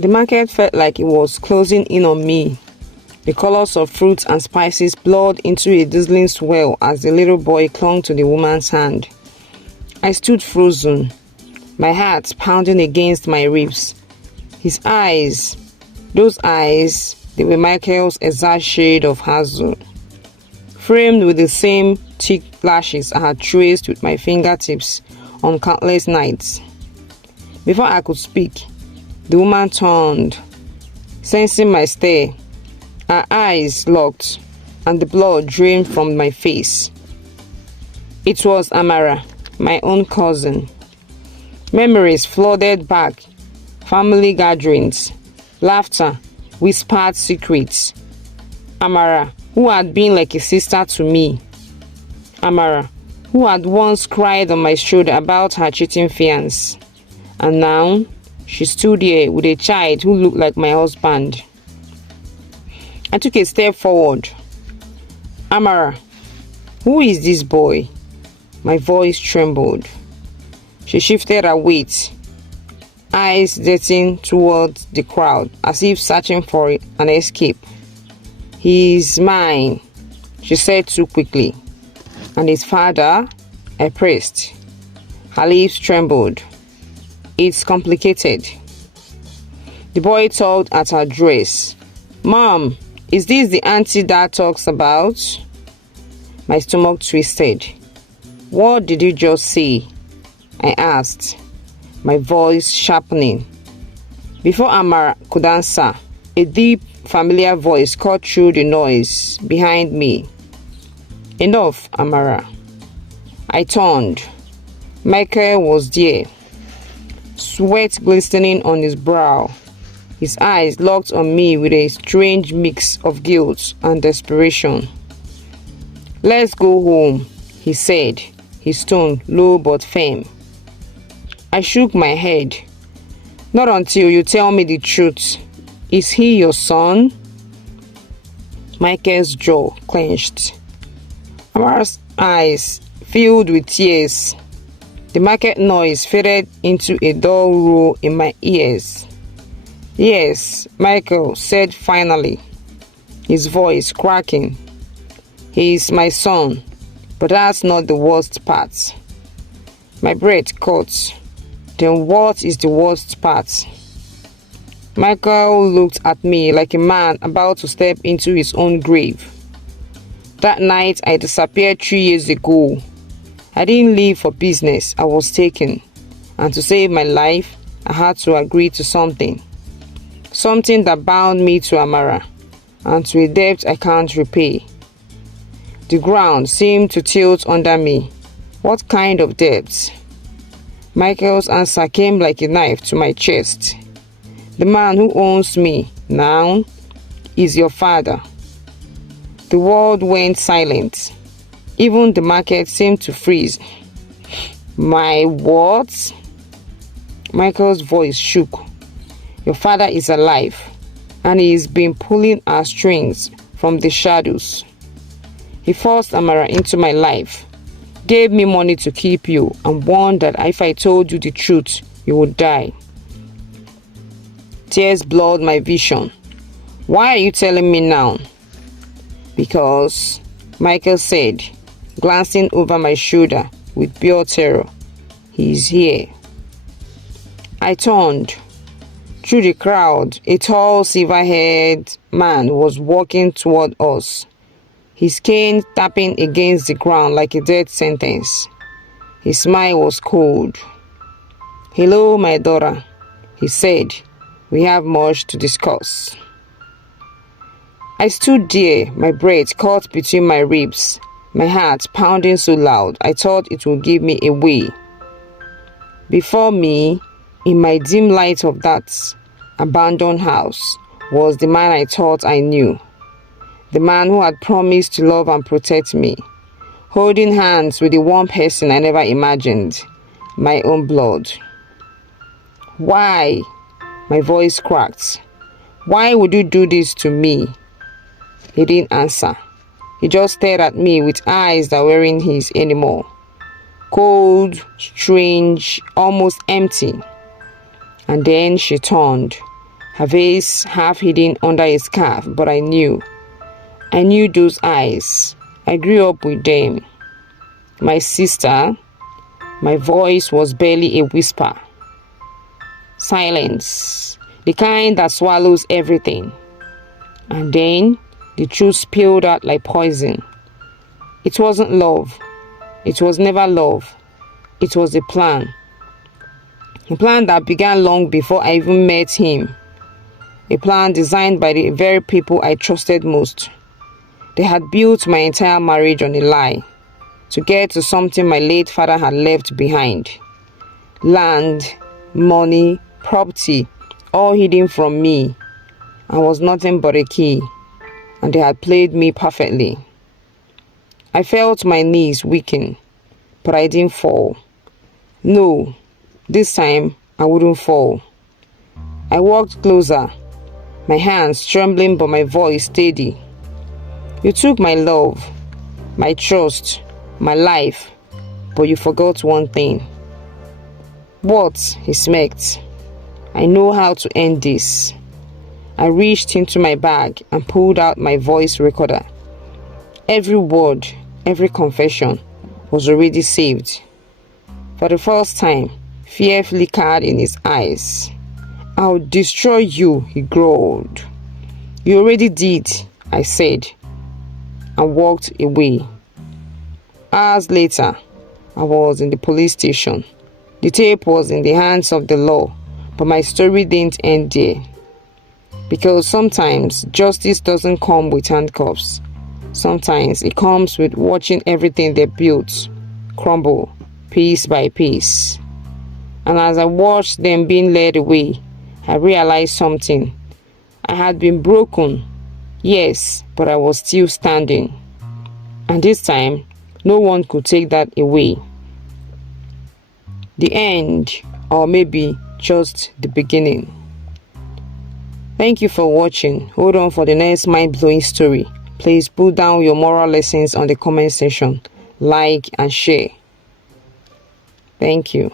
The market felt like it was closing in on me. The colors of fruits and spices blurred into a dazzling swirl as the little boy clung to the woman's hand. I stood frozen, my heart pounding against my ribs. His eyes, those eyes, they were Michael's exact shade of hazel, framed with the same thick lashes I had traced with my fingertips on countless nights. Before I could speak, the woman turned, sensing my stare. Her eyes locked, and the blood drained from my face. It was Amara, my own cousin. Memories flooded back, family gatherings, laughter, whispered secrets. Amara, who had been like a sister to me. Amara, who had once cried on my shoulder about her cheating fiancé. And now, she stood here with a child who looked like my husband. I took a step forward. Amara, who is this boy? My voice trembled. She shifted her weight, eyes darting towards the crowd as if searching for an escape. He is mine, she said too quickly. And his father? I pressed. Her lips trembled. It's complicated. The boy tugged at her dress. Mom, is this the auntie Dad talks about? My stomach twisted. What did you just say? I asked, my voice sharpening. Before Amara could answer, a deep, familiar voice cut through the noise behind me. Enough, Amara. I turned. Michael was there, sweat glistening on his brow. His eyes locked on me with a strange mix of guilt and desperation. Let's go home, he said, his tone low but firm. I shook my head. Not until you tell me the truth. Is he your son? Michael's jaw clenched. Amara's eyes filled with tears. The market noise faded into a dull roar in my ears. Yes, Michael said finally, his voice cracking. He is my son, but that's not the worst part. My breath caught. Then what is the worst part? Michael looked at me like a man about to step into his own grave. That night I disappeared 3 years ago. I didn't leave for business, I was taken. And to save my life, I had to agree to something. Something that bound me to Amara, and to a debt I can't repay. The ground seemed to tilt under me. What kind of debt? Michael's answer came like a knife to my chest. The man who owns me now is your father. The world went silent. Even the market seemed to freeze. My what? Michael's voice shook. Your father is alive, and he has been pulling our strings from the shadows. He forced Amara into my life, gave me money to keep you, and warned that if I told you the truth, you would die. Tears blurred my vision. Why are you telling me now? Because, Michael said, glancing over my shoulder with pure terror, he is here. I turned. Through the crowd, a tall, silver-haired man was walking toward us, his cane tapping against the ground like a death sentence. His smile was cold. Hello, my daughter, he said. We have much to discuss. I stood there, my breath caught between my ribs, my heart pounding so loud I thought it would give me away. Before me, in my dim light of that abandoned house, was the man I thought I knew. The man who had promised to love and protect me, holding hands with the one person I never imagined, my own blood. Why? My voice cracked. Why would you do this to me? He didn't answer. He just stared at me with eyes that weren't his anymore. Cold, strange, almost empty. And then she turned. her face half hidden under a scarf, but I knew. I knew those eyes. I grew up with them. My sister, my voice was barely a whisper. Silence, the kind that swallows everything. And then the truth spilled out like poison. It wasn't love. It was never love. It was a plan. A plan that began long before I even met him. A plan designed by the very people I trusted most. They had built my entire marriage on a lie to get to something my late father had left behind. Land, money, property, all hidden from me. I was nothing but a key, and they had played me perfectly. I felt my knees weaken, but I didn't fall. No, this time I wouldn't fall. I walked closer, my hands trembling but my voice steady. You took my love, my trust, my life, but you forgot one thing. What? He smirked. I know how to end this. I reached into my bag and pulled out my voice recorder. Every word, every confession was already saved. For the first time, fear flickered in his eyes. I'll destroy you, he growled. You already did, I said, and walked away. Hours later, I was in the police station. The tape was in the hands of the law, but my story didn't end there. Because sometimes justice doesn't come with handcuffs. Sometimes it comes with watching everything they built crumble piece by piece. And as I watched them being led away, I realized something. I had been broken, yes, but I was still standing. And this time, no one could take that away. The end, or maybe just the beginning. Thank you for watching. Hold on for the next mind-blowing story. Please put down your moral lessons on the comment section. Like and share. Thank you.